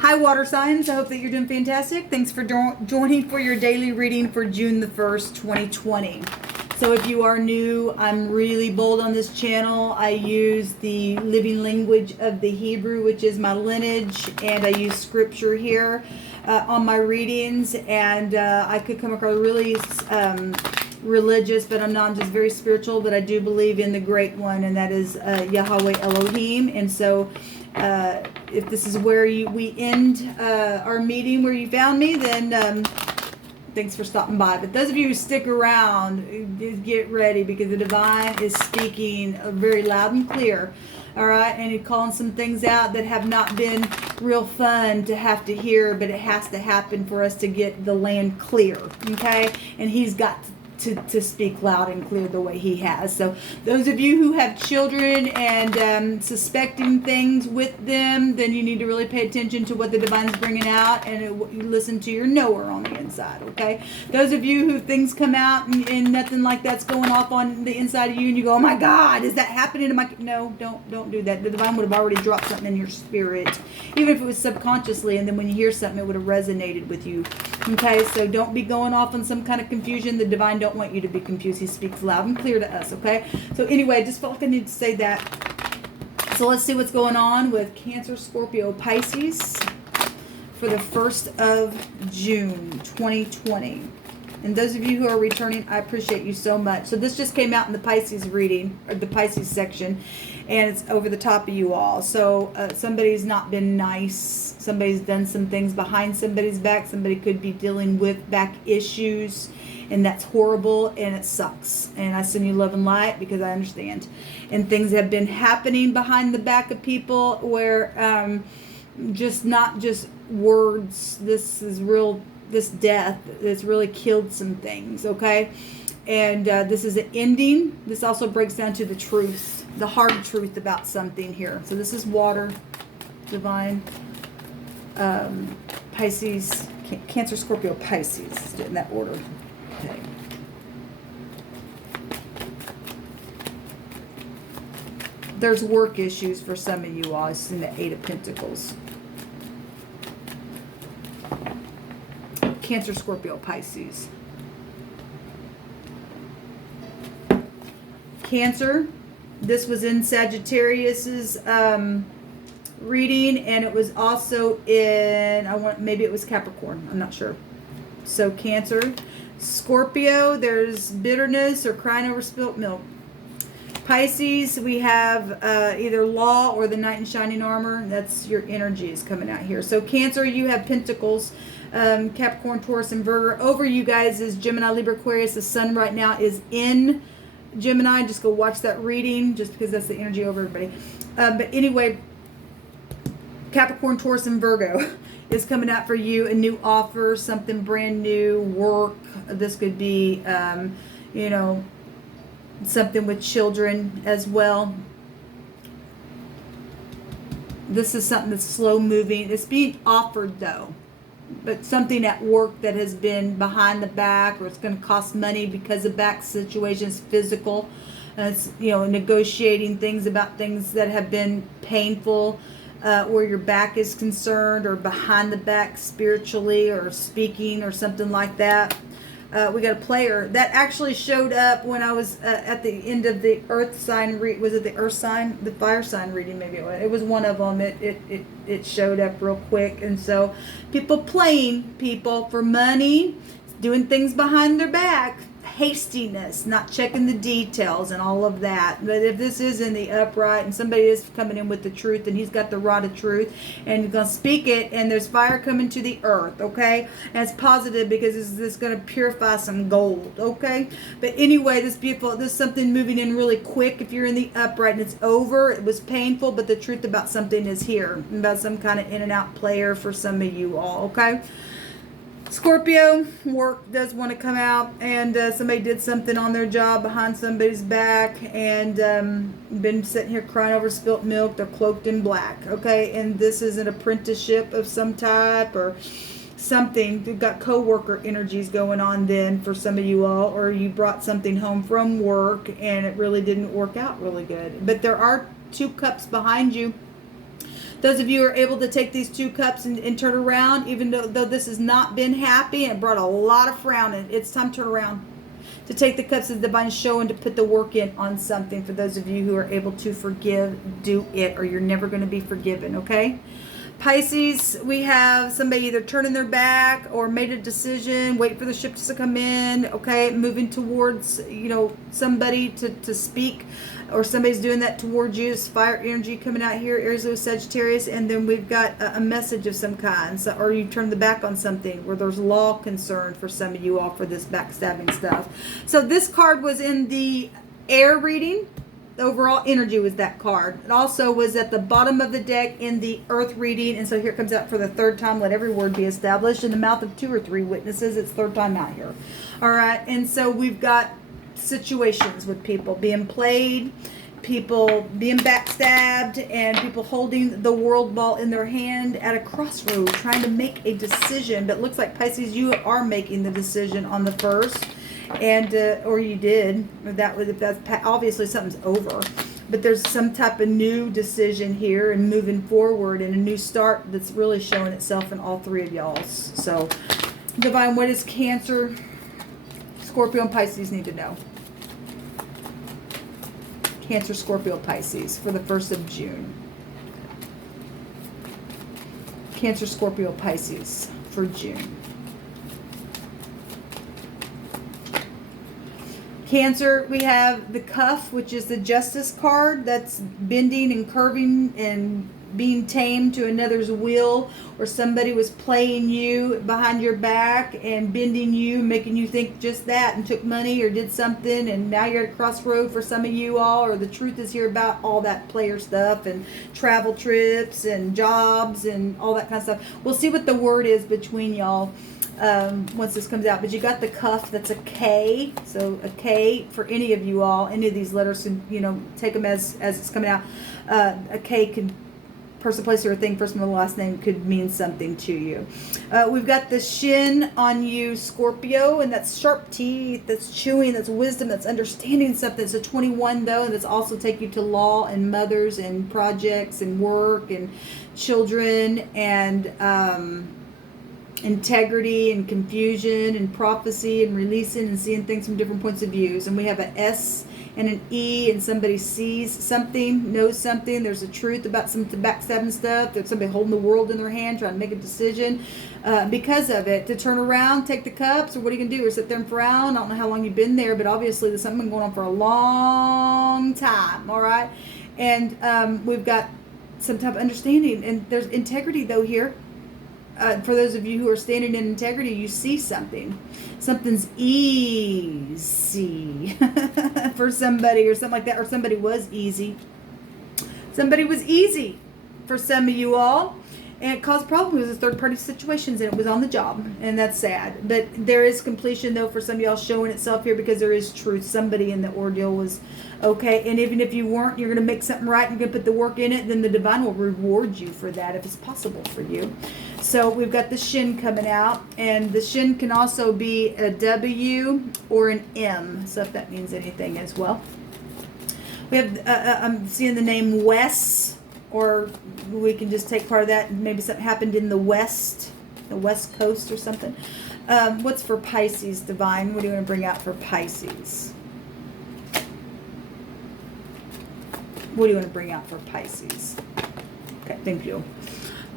Hi, water signs. I hope that you're doing fantastic. Thanks for joining for your daily reading for June the 1st, 2020. So if you are new, I'm really bold on this channel. I use the living language of the Hebrew, which is my lineage, and I use scripture here on my readings. And I could come across really religious, but I'm not. I'm just very spiritual, but I do believe in the great one, and that is Yahweh Elohim. And so if this is where we end our meeting where you found me, then thanks for stopping by. But those of you who stick around, get ready, because the divine is speaking very loud and clear. All right, and he's calling some things out that have not been real fun to have to hear, but it has to happen for us to get the land clear. Okay, and he's got to speak loud and clear the way he has. So those of you who have children and suspecting things with them, then you need to really pay attention to what the divine's bringing out, and you listen to your knower on the inside. Okay, those of you who things come out and nothing like that's going off on the inside of you, and you go, oh my God, is that happening to my... No, don't do that. The divine would have already dropped something in your spirit, even if it was subconsciously, and then when you hear something, it would have resonated with you. Okay, so don't be going off on some kind of confusion. The divine don't want you to be confused. He speaks loud and clear to us. Okay, so anyway, I just felt like I need to say that. So let's see what's going on with Cancer, Scorpio, Pisces for the 1st of June 2020. And those of you who are returning, I appreciate you so much. So this just came out in the Pisces reading, or the Pisces section, and it's over the top of you all. So somebody's not been nice. Somebody's done some things behind somebody's back. Somebody could be dealing with back issues, and that's horrible, and it sucks. And I send you love and light, because I understand. And things have been happening behind the back of people where just not just words. This is real. This death that's really killed some things. Okay, and this is an ending. This also breaks down to the truth, the hard truth about something here. So this is water, divine, Pisces, Cancer, Scorpio, Pisces. Let's do it in that order. Okay. There's work issues for some of you all. It's in the 8 of Pentacles. Cancer, Scorpio, Pisces. Cancer, this was in Sagittarius's reading, and it was also in, maybe it was Capricorn, I'm not sure. So Cancer, Scorpio, there's bitterness or crying over spilt milk. Pisces, we have either law or the knight in shining armor. That's your energies coming out here. So Cancer, you have Pentacles, Capricorn, Taurus, and Virgo. Over you guys is Gemini, Libra, Aquarius. The sun right now is in Gemini. Just go watch that reading, just because that's the energy over everybody. But anyway, Capricorn, Taurus, and Virgo is coming out for you. A new offer, something brand new, work. This could be, you know, something with children as well. This is something that's slow moving. It's being offered though, but something at work that has been behind the back, or it's going to cost money because of back situations, physical. It's, you know, negotiating things about things that have been painful, where your back is concerned, or behind the back spiritually, or speaking, or something like that. We got a player that actually showed up when I was at the end of the earth sign. Was it the earth sign? The fire sign reading, maybe it was. It was one of them. It showed up real quick. And so people playing people for money, doing things behind their back, hastiness, not checking the details and all of that. But if this is in the upright and somebody is coming in with the truth, and he's got the rod of truth and he's going to speak it, and there's fire coming to the earth, okay? And it's positive, because this is going to purify some gold, okay? But anyway, this beautiful, this is something moving in really quick. If you're in the upright and it's over, it was painful, but the truth about something is here, about some kind of in and out player for some of you all, okay? Scorpio, work does want to come out, and somebody did something on their job behind somebody's back, and been sitting here crying over spilt milk. They're cloaked in black, okay? And this is an apprenticeship of some type or something. You've got co-worker energies going on then for some of you all, or you brought something home from work and it really didn't work out really good. But there are 2 cups behind you. Those of you who are able to take these 2 cups and turn around, even though this has not been happy and it brought a lot of frowning, it's time to turn around. To take the cups of the divine show and to put the work in on something. For those of you who are able to forgive, do it, or you're never going to be forgiven, okay? Pisces, we have somebody either turning their back or made a decision, wait for the ships to come in, okay, moving towards, you know, somebody to speak, or somebody's doing that towards you. It's fire energy coming out here, Aries, Leo, Sagittarius, and then we've got a message of some kind, so, or you turn the back on something where there's law concern for some of you all for this backstabbing stuff. So this card was in the air reading. The overall energy was that card. It also was at the bottom of the deck in the earth reading. And so here it comes out for the 3rd time. Let every word be established in the mouth of 2 or 3 witnesses. It's 3rd time out here. All right. And so we've got situations with people being played, people being backstabbed, and people holding the world ball in their hand at a crossroad, trying to make a decision. But it looks like, Pisces, you are making the decision on the 1st. And or you did, or that was, if that's obviously something's over, but there's some type of new decision here and moving forward and a new start that's really showing itself in all 3 of y'all's. So divine, what does Cancer, Scorpio, and Pisces need to know? Cancer, Scorpio, Pisces for the 1st of June. Cancer, Scorpio, Pisces for June. Cancer, we have the cuff, which is the Justice card. That's bending and curving and being tamed to another's will, or somebody was playing you behind your back and bending you, making you think just that, and took money or did something, and now you're at a crossroad for some of you all, or the truth is here about all that player stuff and travel trips and jobs and all that kind of stuff. We'll see what the word is between y'all once this comes out. But you got the cuff, that's a K. So a K for any of you all, any of these letters, can, you know, take them as it's coming out. A K could, person, place, or a thing, first and last name, could mean something to you. We've got the shin on you, Scorpio, and that's sharp teeth, that's chewing, that's wisdom, that's understanding something. It's a 21 though, and that's also take you to law and mothers and projects and work and children and integrity and confusion and prophecy and releasing and seeing things from different points of views. And we have an S and an E, and somebody sees something, knows something. There's a truth about some backstabbing stuff. There's somebody holding the world in their hand, trying to make a decision because of it. To turn around, take the cups, or what are you going to do? Or sit there and frown? I don't know how long you've been there, but obviously there's something going on for a long time, all right? And we've got some type of understanding. And there's integrity, though, here. For those of you who are standing in integrity, you see something. Something's easy for somebody, or something like that. Or somebody was easy. Somebody was easy for some of you all. And it caused problems with third-party situations, and it was on the job. And that's sad. But there is completion, though, for some of y'all showing itself here, because there is truth. Somebody in the ordeal was okay. And even if you weren't, you're going to make something right. You're going to put the work in it. Then the divine will reward you for that if it's possible for you. So we've got the shin coming out. And the shin can also be a W or an M. So if that means anything as well. We have, I'm seeing the name Wes. Or we can just take part of that. Maybe something happened in the West Coast or something. What's for Pisces, divine? What do you want to bring out for Pisces? What do you want to bring out for Pisces? Okay, thank you.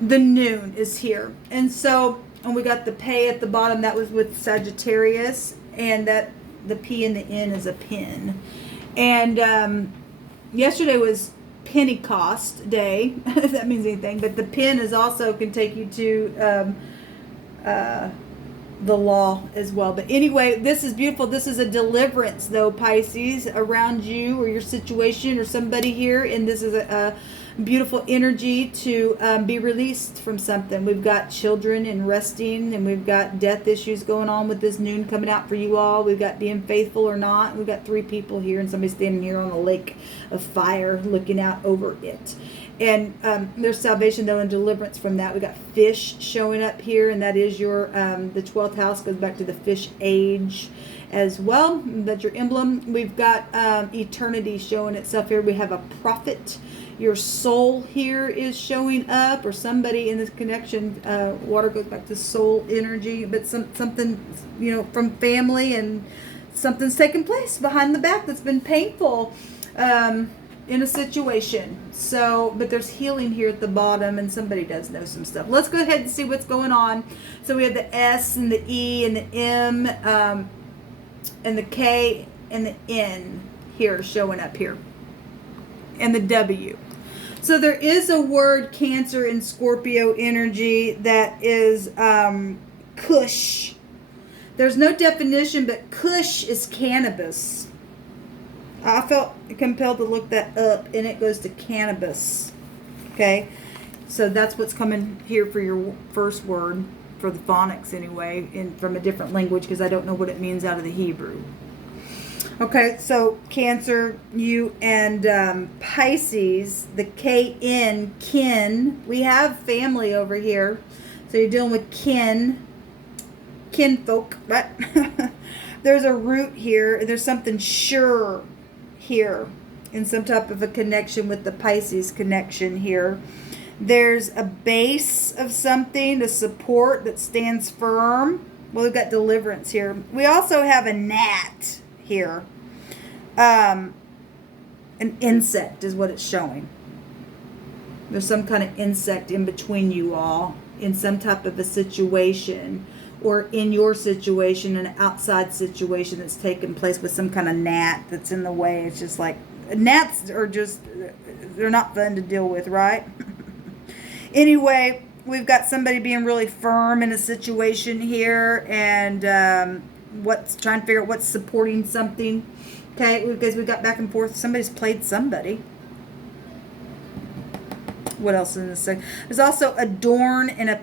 The noon is here. And so, and we got the pay at the bottom. That was with Sagittarius. And that the P and the N is a pin. And yesterday was Pentecost Day, if that means anything, but the pin is also can take you to the law as well. But anyway, this is beautiful. This is a deliverance, though, Pisces, around you or your situation or somebody here, and this is a beautiful energy to be released from something. We've got children and resting, and we've got death issues going on with this noon coming out for you all. We've got being faithful or not. We've got 3 people here, and somebody standing here on a lake of fire looking out over it. And there's salvation, though, and deliverance from that. We've got fish showing up here, and that is your, the 12th house goes back to the fish age as well. That's your emblem. We've got eternity showing itself here. We have a prophet Your soul here is showing up, or somebody in this connection. Water goes back to soul energy, but something, you know, from family, and something's taken place behind the back that's been painful in a situation. So, but there's healing here at the bottom, and somebody does know some stuff. Let's go ahead and see what's going on. So we have the S and the E and the M and the K and the N here showing up here, and the W. So there is a word Cancer and Scorpio energy that is Kush. There's no definition, but Kush is cannabis. I felt compelled to look that up, and it goes to cannabis. Okay, so that's what's coming here for your first word, for the phonics anyway, from a different language, because I don't know what it means out of the Hebrew. Okay, so Cancer, you and Pisces, the KN, kin. We have family over here, so you're dealing with kinfolk, right? There's a root here. There's something sure here, in some type of a connection with the Pisces connection here. There's a base of something, a support that stands firm. Well, we've got deliverance here. We also have a gnat here. An insect is what it's showing. There's some kind of insect in between you all, in some type of a situation, or in your situation, an outside situation that's taken place with some kind of gnat that's in the way. It's just like, gnats are just, they're not fun to deal with, right? Anyway, we've got somebody being really firm in a situation here, and trying to figure out what's supporting something. Okay, because we got back and forth. Somebody's played somebody. What else in this thing? There's also adorn, and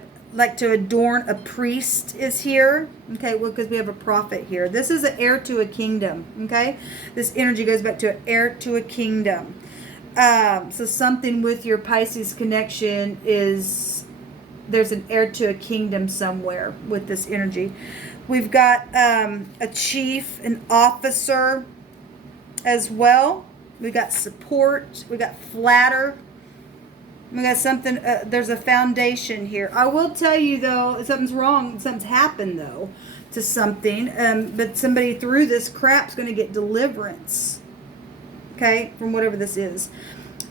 to adorn a priest is here. Okay, well, because we have a prophet here. This is an heir to a kingdom. Okay, this energy goes back to an heir to a kingdom. So something with your Pisces connection is, there's an heir to a kingdom somewhere with this energy. We've got a chief, an officer as well. We got support. We got flatter. We got something. There's a foundation here. I will tell you though, something's wrong. Something's happened though to something. But somebody through this crap's going to get deliverance. Okay, from whatever this is.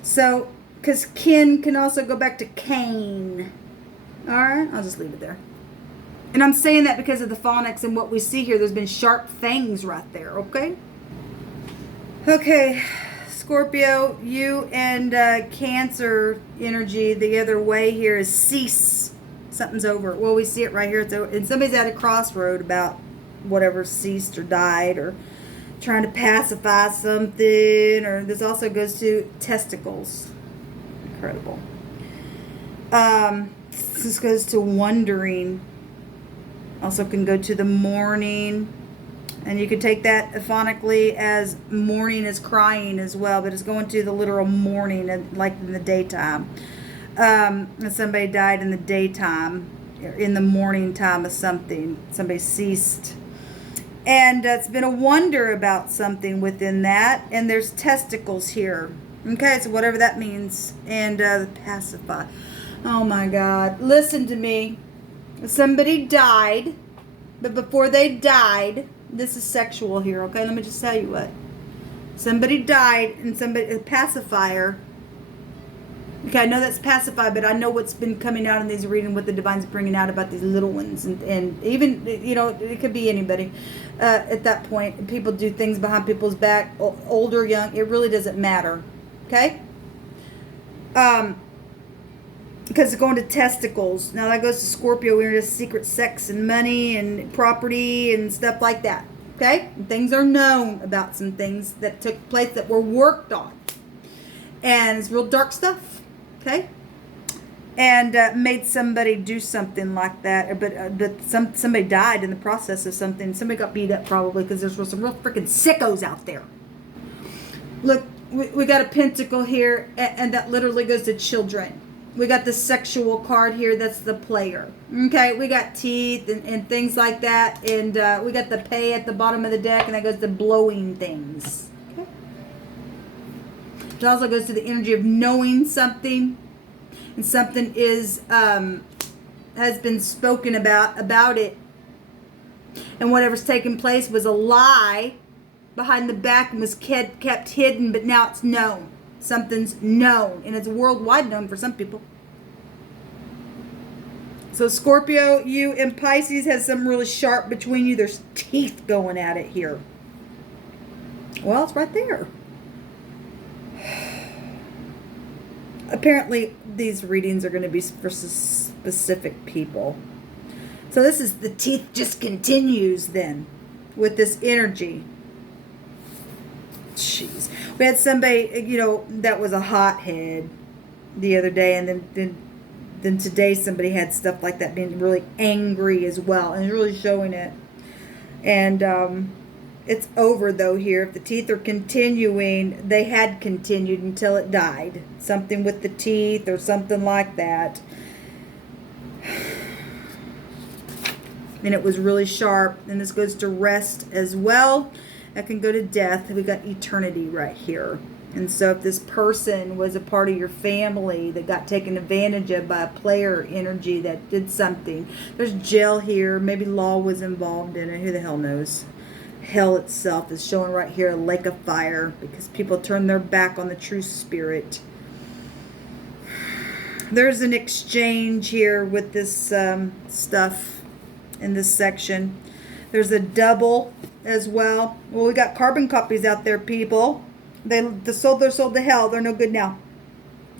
So, because kin can also go back to Cain. All right, I'll just leave it there. And I'm saying that because of the phonics and what we see here. There's been sharp fangs right there. Okay. Okay, Scorpio, you and Cancer energy, the other way here is cease. Something's over. Well, we see it right here. And somebody's at a crossroad about whatever ceased or died, or trying to pacify something. Or this also goes to testicles. Incredible. This goes to wondering. Also can go to the morning. And you could take that phonically as mourning is crying as well, but it's going to the literal mourning, like in the daytime. And somebody died in the daytime, in the morning time of something. Somebody ceased. And it's been a wonder about something within that. And there's testicles here. Okay, so whatever that means. And the pacify. Oh my God. Listen to me. Somebody died, but before they died, this is sexual here, okay? Let me just tell you what. Somebody died, and a pacifier. Okay, I know that's pacify, but I know what's been coming out in these readings, what the divine's bringing out about these little ones. And even, you know, it could be anybody at that point. People do things behind people's back, old or young. It really doesn't matter, okay? Because it's going to testicles. Now that goes to Scorpio. We're into secret sex and money and property and stuff like that. Okay? And things are known about some things that took place that were worked on. And it's real dark stuff. Okay? And made somebody do something like that. But somebody died in the process of something. Somebody got beat up probably because there's some real freaking sickos out there. Look, we got a pentacle here. And that literally goes to children. We got the sexual card here. That's the player. Okay, we got teeth and things like that. And we got the pay at the bottom of the deck. And that goes to blowing things. Okay. It also goes to the energy of knowing something, and something is has been spoken about it, and whatever's taken place was a lie behind the back and was kept hidden, but now it's known. Something's known, and it's worldwide known for some people. So Scorpio, you and Pisces has something really sharp between you. There's teeth going at it here. Well, it's right there. Apparently, these readings are going to be for specific people. So this is, the teeth just continues then with this energy. Jeez. We had somebody, you know, that was a hothead the other day, and then today somebody had stuff like that, being really angry as well, and really showing it. And it's over though here. If the teeth are continuing, they had continued until it died. Something with the teeth or something like that. And it was really sharp. And this goes to rest as well. That can go to death. We got eternity right here. And so if this person was a part of your family that got taken advantage of by a player energy that did something, there's jail here. Maybe law was involved in it. Who the hell knows? Hell itself is showing right here, a lake of fire, because people turn their back on the true spirit. There's an exchange here with this stuff in this section. There's a double as well. Well, we got carbon copies out there, people. They sold their soul to hell. They're no good now.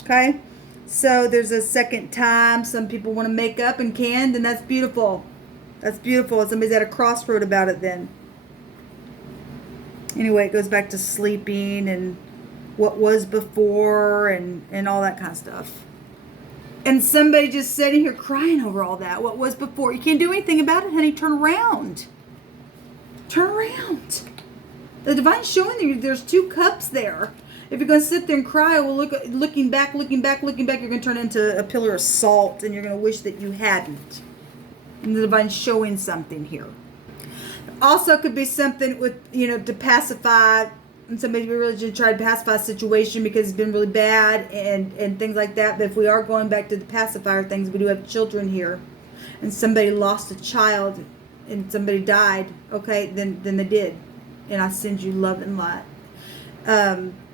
Okay? So there's a second time. Some people want to make up and can, and that's beautiful. That's beautiful. Somebody's at a crossroad about it then. Anyway, it goes back to sleeping and what was before and all that kind of stuff. And somebody just sitting here crying over all that. What was before. You can't do anything about it, honey. Turn around. Turn around. The divine's showing you there's two cups there. If you're going to sit there and cry, well, looking back, you're going to turn into a pillar of salt, and you're going to wish that you hadn't. And the divine's showing something here. Also could be something with, you know, to pacify, and somebody really just try to pacify a situation because it's been really bad and things like that. But if we are going back to the pacifier things, we do have children here, and somebody lost a child and somebody died. Okay, then they did. And I send you love and light.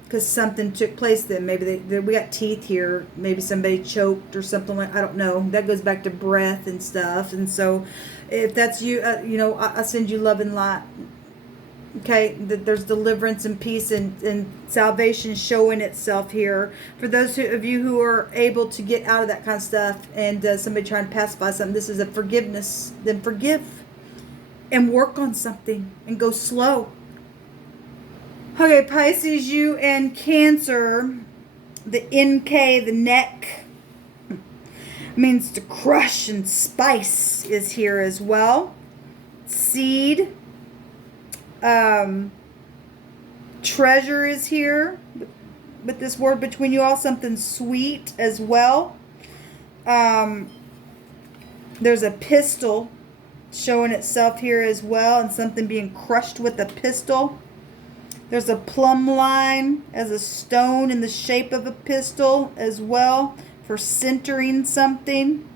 Because something took place then. Maybe we got teeth here. Maybe somebody choked or something like, I don't know. That goes back to breath and stuff. And so if that's you, you know, I send you love and light. Okay, there's deliverance and peace and salvation showing itself here. For those of you who are able to get out of that kind of stuff and somebody trying to pacify something, this is a forgiveness. Then forgive and work on something and go slow. Okay, Pisces, you and Cancer, the NK, the neck, means to crush, and spice is here as well. Seed. Treasure is here with this word between you all. Something sweet as well. There's a pistol showing itself here as well, and something being crushed with a pistol. There's a plumb line as a stone in the shape of a pistol as well for centering something.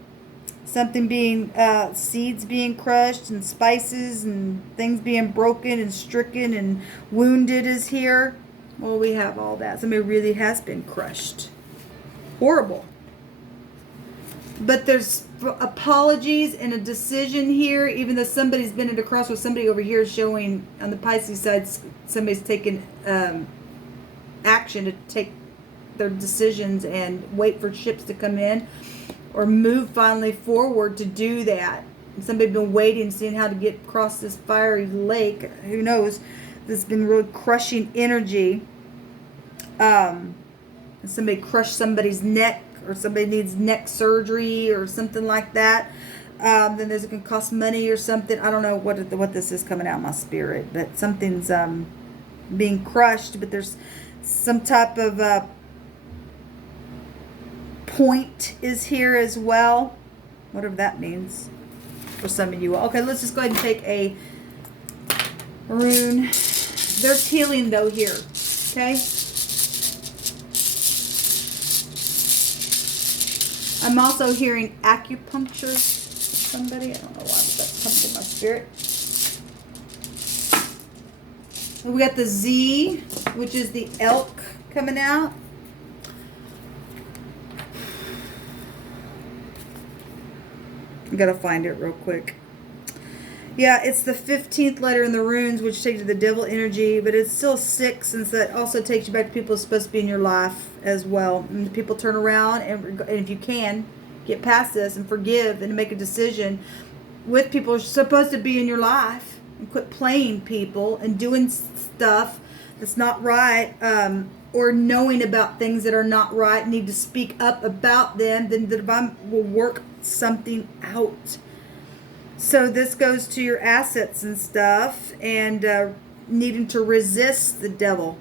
Something being, seeds being crushed and spices and things being broken and stricken and wounded is here. Well, we have all that. Somebody really has been crushed. Horrible. But there's apologies and a decision here, even though somebody's been at a crossroads. Somebody over here is showing on the Pisces side, somebody's taken action to take their decisions and wait for ships to come in or move finally forward to do that. And somebody's been waiting, seeing how to get across this fiery lake. Who knows? This has been really crushing energy. Somebody crushed somebody's neck, or somebody needs neck surgery or something like that. Then there's going to cost money or something. I don't know what this is coming out of my spirit, but something's being crushed. But there's some type of point is here as well, whatever that means for some of you. Okay, let's just go ahead and take a rune. There's healing though here. Okay. I'm also hearing acupuncture. Somebody, I don't know why, but that's coming to my spirit. We got the Z, which is the elk coming out. I gotta find it real quick. Yeah, it's the 15th letter in the runes, which takes you to the devil energy, but it's still 6, since that also takes you back to people who's supposed to be in your life as well. And people turn around, and if you can, get past this and forgive and make a decision with people who are supposed to be in your life, and quit playing people and doing stuff that's not right, or knowing about things that are not right, need to speak up about them, then the divine will work something out. So this goes to your assets and stuff, and needing to resist the devil,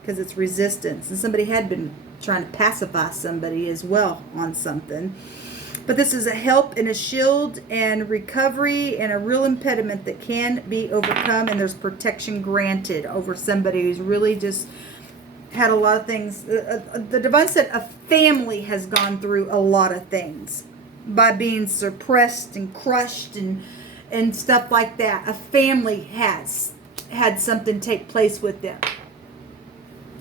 because it's resistance. And somebody had been trying to pacify somebody as well on something. But this is a help and a shield and recovery and a real impediment that can be overcome, and there's protection granted over somebody who's really just had a lot of things. The divine said a family has gone through a lot of things by being suppressed and crushed and stuff like that. A family has had something take place with them,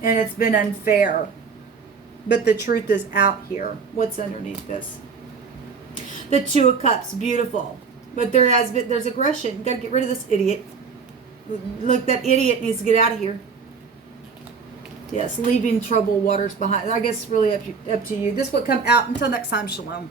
and it's been unfair, but the truth is out here. What's underneath this? The 2 of Cups, beautiful, but there's aggression. You got to get rid of this idiot. Look, that idiot needs to get out of here. Yes, leaving troubled waters behind. I guess really up to you. This will come out. Until next time, shalom.